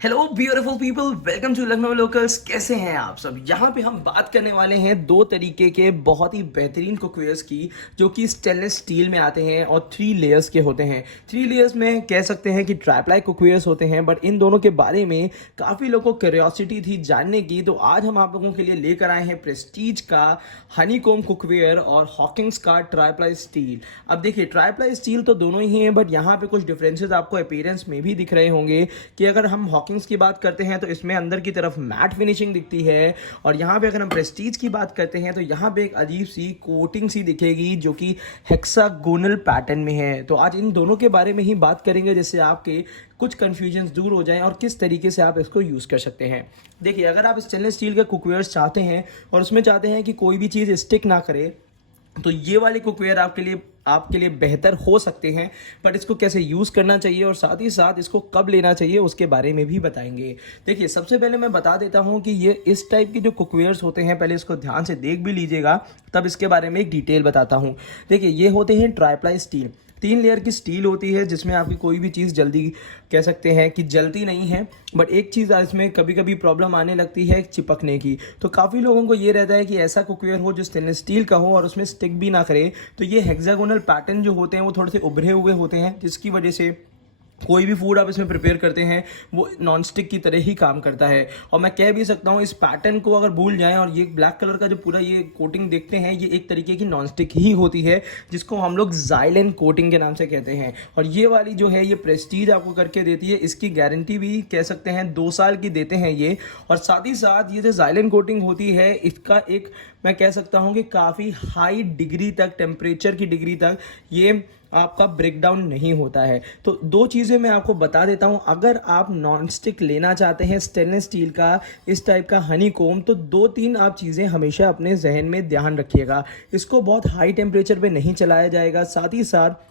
Hello beautiful people, welcome to Lucknow locals. कैसे हैं आप सब। यहाँ पे हम बात करने वाले हैं दो तरीके के बहुत ही बेहतरीन कुकवेयर्स की, जो कि स्टेनलेस स्टील में आते हैं और 3 लेयर्स के होते हैं। 3 लेयर्स में कह सकते हैं कि ट्राइप्लाई कुकवेयर्स होते हैं, बट इन दोनों के बारे में काफ़ी लोगों को क्यूरियोसिटी थी जानने की। तो आज हम आप लोगों के लिए लेकर आए हैं प्रेस्टीज का हनीकॉम्ब कुकवेयर और हॉकिंग्स का ट्राइप्लाई स्टील। अब देखिए, ट्राइप्लाई स्टील तो दोनों ही हैं, बट यहाँ पे कुछ डिफरेंसेस आपको अपीयरेंस में भी दिख रहे होंगे कि अगर हम हॉकिंग्स की बात करते हैं तो इसमें अंदर की तरफ मैट फिनिशिंग दिखती है, और यहाँ पे अगर हम प्रेस्टीज की बात करते हैं तो यहाँ पे एक अजीब सी कोटिंग सी दिखेगी जो कि हेक्सागोनल पैटर्न में है। तो आज इन दोनों के बारे में ही बात करेंगे, जिससे आपके कुछ कन्फ्यूजन्स दूर हो जाएं और किस तरीके से आप इसको यूज़ कर सकते हैं। देखिए, अगर आप स्टेनलेस स्टील के कुकवेयर्स चाहते हैं और उसमें चाहते हैं कि कोई भी चीज़ स्टिक ना करे, तो ये वाले कुकवेयर आपके लिए बेहतर हो सकते हैं। बट इसको कैसे यूज़ करना चाहिए और साथ ही साथ इसको कब लेना चाहिए उसके बारे में भी बताएंगे। देखिए, सबसे पहले मैं बता देता हूं कि ये इस टाइप के जो कुकवेयर्स होते हैं, पहले इसको ध्यान से देख भी लीजिएगा, तब इसके बारे में एक डिटेल बताता हूं। देखिए, ये होते हैं ट्राइप्लाई स्टील। 3 लेयर की स्टील होती है जिसमें आपकी कोई भी चीज़ जल्दी कह सकते हैं कि जलती नहीं है, बट एक चीज़ इसमें कभी कभी प्रॉब्लम आने लगती है चिपकने की। तो काफ़ी लोगों को ये रहता है कि ऐसा कुकवेयर हो जो स्टेनलेस स्टील का हो और उसमें स्टिक भी ना करे। तो ये हेक्सागोनल पैटर्न जो होते हैं वो थोड़े से उभरे हुए होते हैं, जिसकी वजह से कोई भी फूड आप इसमें प्रिपेयर करते हैं वो नॉन स्टिक की तरह ही काम करता है। और मैं कह भी सकता हूँ, इस पैटर्न को अगर भूल जाएं और ये ब्लैक कलर का जो पूरा ये कोटिंग देखते हैं, ये एक तरीके की नॉन स्टिक ही होती है, जिसको हम लोग ज़ाइलन कोटिंग के नाम से कहते हैं। और ये वाली जो है ये प्रेस्टीज आपको करके देती है, इसकी गारंटी भी कह सकते हैं 2 साल की देते हैं ये। और साथ ही साथ ये जो ज़ाइलन कोटिंग होती है, इसका एक मैं कह सकता हूँ कि काफ़ी हाई डिग्री तक, टेम्परेचर की डिग्री तक ये आपका ब्रेकडाउन नहीं होता है। तो दो चीज़ें मैं आपको बता देता हूं। अगर आप नॉन स्टिक लेना चाहते हैं स्टेनलेस स्टील का इस टाइप का हनीकॉम्ब, तो 2-3 आप चीज़ें हमेशा अपने जहन में ध्यान रखिएगा। इसको बहुत हाई टेम्परेचर पे नहीं चलाया जाएगा। साथ ही साथ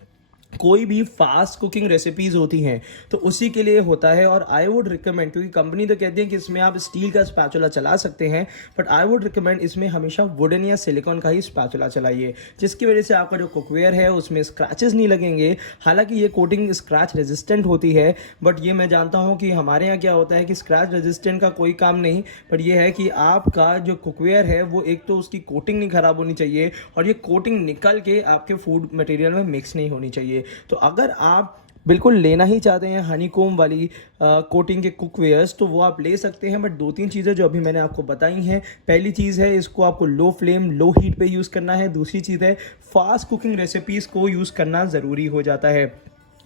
कोई भी फास्ट कुकिंग रेसिपीज़ होती हैं तो उसी के लिए होता है। और आई वुड रिकमेंड, क्योंकि कंपनी तो कहती है कि इसमें आप स्टील का स्पैचुला चला सकते हैं, बट आई वुड रिकमेंड इसमें हमेशा वुडन या सिलिकॉन का ही स्पैचुला चलाइए, जिसकी वजह से आपका जो कुकवेयर है उसमें स्क्रैचेस नहीं लगेंगे। हालांकि ये कोटिंग स्क्रैच रेजिस्टेंट होती है, बट ये मैं जानता हूँ कि हमारे यहाँ क्या होता है कि स्क्रैच रेजिस्टेंट का कोई काम नहीं, बट ये है कि आपका जो कुकवेयर है वो एक तो उसकी कोटिंग नहीं ख़राब होनी चाहिए, और ये कोटिंग निकल के आपके फूड मटेरियल में मिक्स नहीं होनी चाहिए। तो अगर आप बिल्कुल लेना ही चाहते हैं हनीकॉम्ब वाली कोटिंग के कुकवेयर्स, तो वो आप ले सकते हैं। बट 2-3 चीज़ें जो अभी मैंने आपको बताई हैं, पहली चीज़ है इसको आपको लो फ्लेम लो हीट पे यूज़ करना है। दूसरी चीज़ है फास्ट कुकिंग रेसिपीज़ को यूज़ करना ज़रूरी हो जाता है,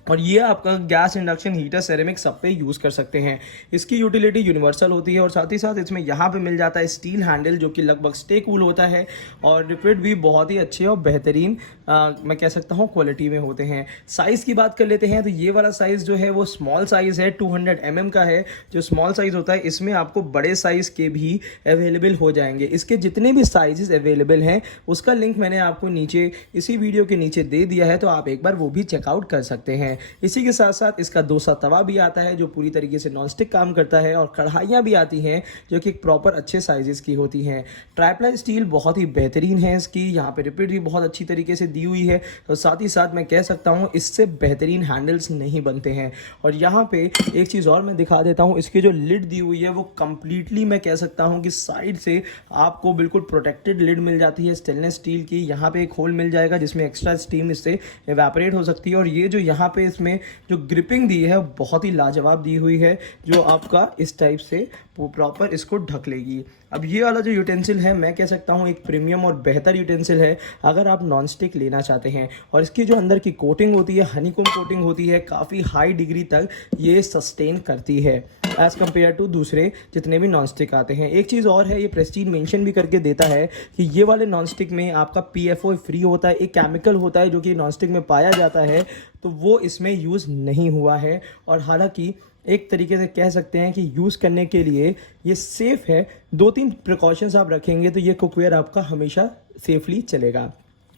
और ये आपका गैस, इंडक्शन, हीटर, सेरेमिक सब पे यूज़ कर सकते हैं। इसकी यूटिलिटी यूनिवर्सल होती है, और साथ ही साथ इसमें यहाँ पे मिल जाता है स्टील हैंडल, जो कि लगभग स्टे कूल होता है, और रिपिट भी बहुत ही अच्छे और बेहतरीन मैं कह सकता हूँ क्वालिटी में होते हैं। साइज़ की बात कर लेते हैं तो ये वाला साइज़ जो है वो स्मॉल साइज़ है, 200 mm का है। जो स्मॉल साइज़ होता है इसमें आपको बड़े साइज़ के भी अवेलेबल हो जाएंगे। इसके जितने भी साइजेस अवेलेबल हैं उसका लिंक मैंने आपको नीचे इसी वीडियो के नीचे दे दिया है, तो आप एक बार वो भी चेकआउट कर सकते हैं। इसी के साथ साथ इसका डोसा तवा भी आता है जो पूरी तरीके से नॉनस्टिक काम करता है, और कढ़ाइयाँ भी आती हैं जो कि प्रॉपर अच्छे साइजेस की होती हैं। ट्राइप्लाई स्टील बहुत ही बेहतरीन है, इसकी यहाँ पे रिपीट भी बहुत अच्छी तरीके से दी हुई है। तो साथ ही साथ मैं कह सकता हूँ इससे बेहतरीन हैंडल्स नहीं बनते हैं। और यहाँ पे एक चीज़ और मैं दिखा देता हूँ, इसकी जो लिड दी हुई है वो कंप्लीटली मैं कह सकता हूँ कि साइड से आपको बिल्कुल प्रोटेक्टेड लिड मिल जाती है स्टेनलेस स्टील की। यहाँ पे एक होल मिल जाएगा जिसमें एक्स्ट्रा स्टीम इससे एवेपोरेट हो सकती है, और ये जो यहाँ पे इसमें जो ग्रिपिंग दी है बहुत ही लाजवाब दी हुई है, जो आपका इस टाइप से प्रॉपर इसको ढक लेगी। अब ये वाला जो यूटेंसिल है मैं कह सकता हूँ एक प्रीमियम और बेहतर यूटेंसिल है अगर आप नॉन स्टिक लेना चाहते हैं। और इसकी जो अंदर की कोटिंग होती है, हनीकॉम्ब कोटिंग होती है, काफ़ी हाई डिग्री तक ये सस्टेन करती है एज़ कम्पेयर टू दूसरे जितने भी नॉन स्टिक आते हैं। एक चीज़ और है, ये प्रेस्टीज मेंशन भी करके देता है कि ये वाले नॉन स्टिक में आपका PFO फ्री होता है। एक केमिकल होता है जो कि नॉन स्टिक में पाया जाता है, तो वो इसमें यूज़ नहीं हुआ है। और हालांकि एक तरीके से कह सकते हैं कि यूज़ करने के लिए ये सेफ़ है। 2-3 प्रिकॉशंस आप रखेंगे तो ये कुकवेयर आपका हमेशा सेफली चलेगा।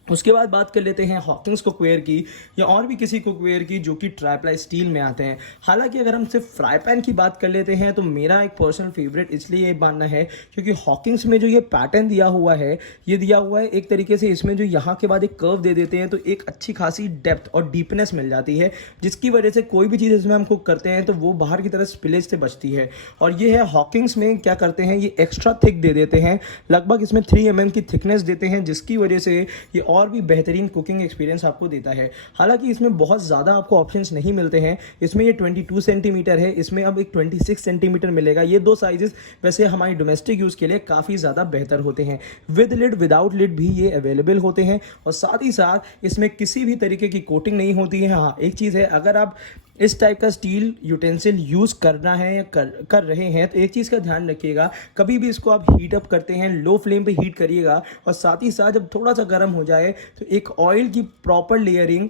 उसके बाद बात कर लेते हैं हॉकिंस कुकवेयर की या और भी किसी कुकवेयर की जो कि ट्राईप्लाई स्टील में आते हैं। हालांकि अगर हम सिर्फ फ्राई पैन की बात कर लेते हैं तो मेरा एक पर्सनल फेवरेट इसलिए ये मानना है क्योंकि हॉकिंस में जो ये पैटर्न दिया हुआ है, ये दिया हुआ है एक तरीके से, इसमें जो यहाँ के बाद एक कर्व दे देते हैं तो एक अच्छी खासी डेप्थ और डीपनेस मिल जाती है, जिसकी वजह से कोई भी चीज़ इसमें हम कुक करते हैं तो वो बाहर की तरफ स्पिलेज से बचती है। और ये है हॉकिंस में क्या करते हैं, ये एक्स्ट्रा थिक दे देते हैं, लगभग इसमें 3 mm की थिकनेस देते हैं, जिसकी वजह से ये और भी बेहतरीन कुकिंग एक्सपीरियंस आपको देता है। हालांकि इसमें बहुत ज़्यादा आपको ऑप्शंस नहीं मिलते हैं। इसमें ये 22 सेंटीमीटर है, इसमें अब एक 26 सेंटीमीटर मिलेगा। ये दो साइजेस वैसे हमारी डोमेस्टिक यूज़ के लिए काफ़ी ज़्यादा बेहतर होते हैं। विद लिड विदाउट लिड भी ये अवेलेबल होते हैं और साथ ही साथ इसमें किसी भी तरीके की कोटिंग नहीं होती है। हाँ, एक चीज़ है, अगर आप इस टाइप का स्टील यूटेंसिल यूज़ करना है या कर रहे हैं तो एक चीज़ का ध्यान रखिएगा, कभी भी इसको आप हीट अप करते हैं लो फ्लेम पे हीट करिएगा और साथ ही साथ जब थोड़ा सा गर्म हो जाए तो एक ऑयल की प्रॉपर लेयरिंग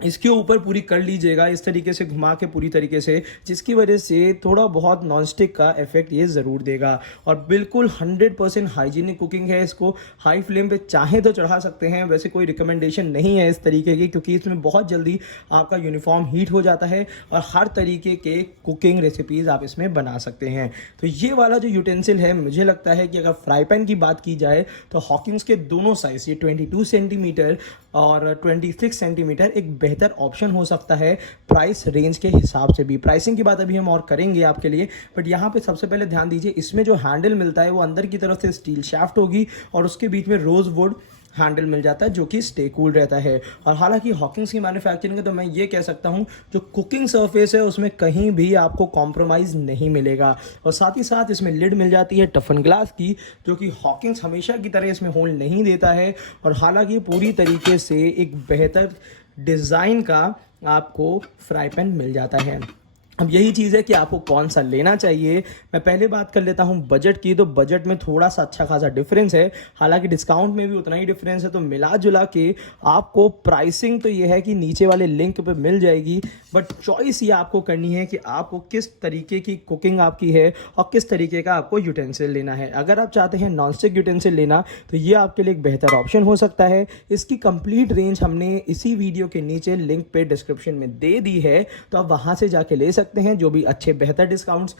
इसके ऊपर पूरी कर लीजिएगा, इस तरीके से घुमा के पूरी तरीके से, जिसकी वजह से थोड़ा बहुत नॉनस्टिक का इफेक्ट ये ज़रूर देगा। और बिल्कुल 100% हाइजीनिक कुकिंग है। इसको हाई फ्लेम पे चाहें तो चढ़ा सकते हैं, वैसे कोई रिकमेंडेशन नहीं है इस तरीके की, क्योंकि इसमें बहुत जल्दी आपका यूनिफॉर्म हीट हो जाता है और हर तरीके के कुकिंग रेसिपीज़ आप इसमें बना सकते हैं। तो ये वाला जो यूटेंसिल है, मुझे लगता है कि अगर फ्राई पैन की बात की जाए तो हॉकिंस के दोनों साइज़, ये 22 सेंटीमीटर और 26 सेंटीमीटर एक बेहतर ऑप्शन हो सकता है प्राइस रेंज के हिसाब से भी। प्राइसिंग की बात अभी हम और करेंगे आपके लिए, बट यहाँ पे सबसे पहले ध्यान दीजिए, इसमें जो हैंडल मिलता है वो अंदर की तरफ से स्टील शाफ्ट होगी और उसके बीच में रोज वुड हैंडल मिल जाता है जो कि स्टे कूल रहता है। और हालांकि हॉकिंस की मैन्युफैक्चरिंग है तो मैं ये कह सकता हूँ जो कुकिंग सरफेस है उसमें कहीं भी आपको कॉम्प्रोमाइज़ नहीं मिलेगा। और साथ ही साथ इसमें लिड मिल जाती है टफन ग्लास की, जो कि हॉकिंस हमेशा की तरह इसमें होल नहीं देता है। और हालांकि पूरी तरीके से एक बेहतर डिज़ाइन का आपको फ्राई पैन मिल जाता है। अब यही चीज़ है कि आपको कौन सा लेना चाहिए। मैं पहले बात कर लेता हूँ बजट की, तो बजट में थोड़ा सा अच्छा खासा डिफरेंस है, हालांकि डिस्काउंट में भी उतना ही डिफरेंस है। तो मिला जुला के आपको प्राइसिंग तो ये है कि नीचे वाले लिंक पे मिल जाएगी, बट चॉइस ये आपको करनी है कि आपको किस तरीके की कुकिंग आपकी है और किस तरीके का आपको यूटेंसिल लेना है। अगर आप चाहते हैं नॉनस्टिक यूटेंसिल लेना तो ये आपके लिए एक बेहतर ऑप्शन हो सकता है। इसकी कंप्लीट रेंज हमने इसी वीडियो के नीचे लिंक पे डिस्क्रिप्शन में दे दी है, तो आप वहाँ से जाके ले सकते हैं। जो भी अच्छे बेहतर डिस्काउंट्स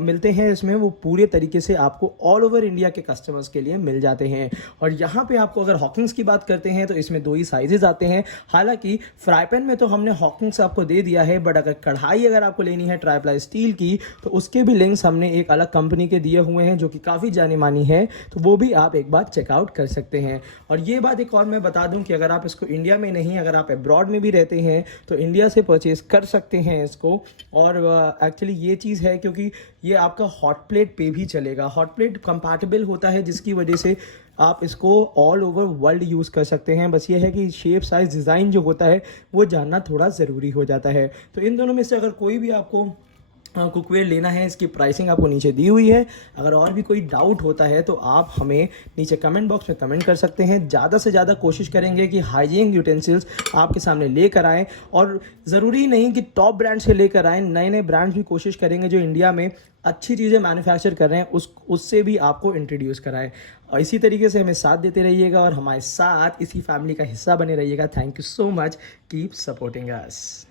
मिलते हैं इसमें, वो पूरे तरीके से आपको ऑल ओवर इंडिया के कस्टमर्स के लिए मिल जाते हैं। और यहाँ पे आपको अगर हॉकिंग्स की बात करते हैं तो इसमें 2 ही साइजेस आते हैं। हालांकि फ्राई पैन में तो हमने हॉकिंग्स आपको दे दिया है, बट अगर कढ़ाई अगर आपको लेनी है ट्राईप्लाई स्टील की तो उसके भी लिंक्स हमने एक अलग कंपनी के दिए हुए हैं जो कि काफ़ी जानी मानी है, तो वो भी आप एक बार चेकआउट कर सकते हैं। और ये बात एक और मैं बता दूं कि अगर आप इसको इंडिया में नहीं, अगर आप अब्रॉड में भी रहते हैं तो इंडिया से परचेज कर सकते हैं इसको। और एक्चुअली ये चीज़ है क्योंकि ये आपका हॉट प्लेट पे भी चलेगा, हॉट प्लेट कंपैटिबल होता है, जिसकी वजह से आप इसको ऑल ओवर वर्ल्ड यूज़ कर सकते हैं। बस ये है कि शेप साइज डिज़ाइन जो होता है वो जानना थोड़ा ज़रूरी हो जाता है। तो इन दोनों में से अगर कोई भी आपको कुकवेयर लेना है, इसकी प्राइसिंग आपको नीचे दी हुई है। अगर और भी कोई डाउट होता है तो आप हमें नीचे कमेंट बॉक्स में कमेंट कर सकते हैं। ज़्यादा से ज़्यादा कोशिश करेंगे कि हाइजीनिक यूटेंसिल्स आपके सामने लेकर आएँ, और ज़रूरी नहीं कि टॉप ब्रांड्स के लेकर आएँ, नए नए ब्रांड्स भी कोशिश करेंगे जो इंडिया में अच्छी चीज़ें मैन्युफैक्चर कर रहे हैं उससे भी आपको इंट्रोड्यूस कराएं। और इसी तरीके से हमें साथ देते रहिएगा और हमारे साथ इसी फैमिली का हिस्सा बने रहिएगा। Thank you so much, keep supporting us.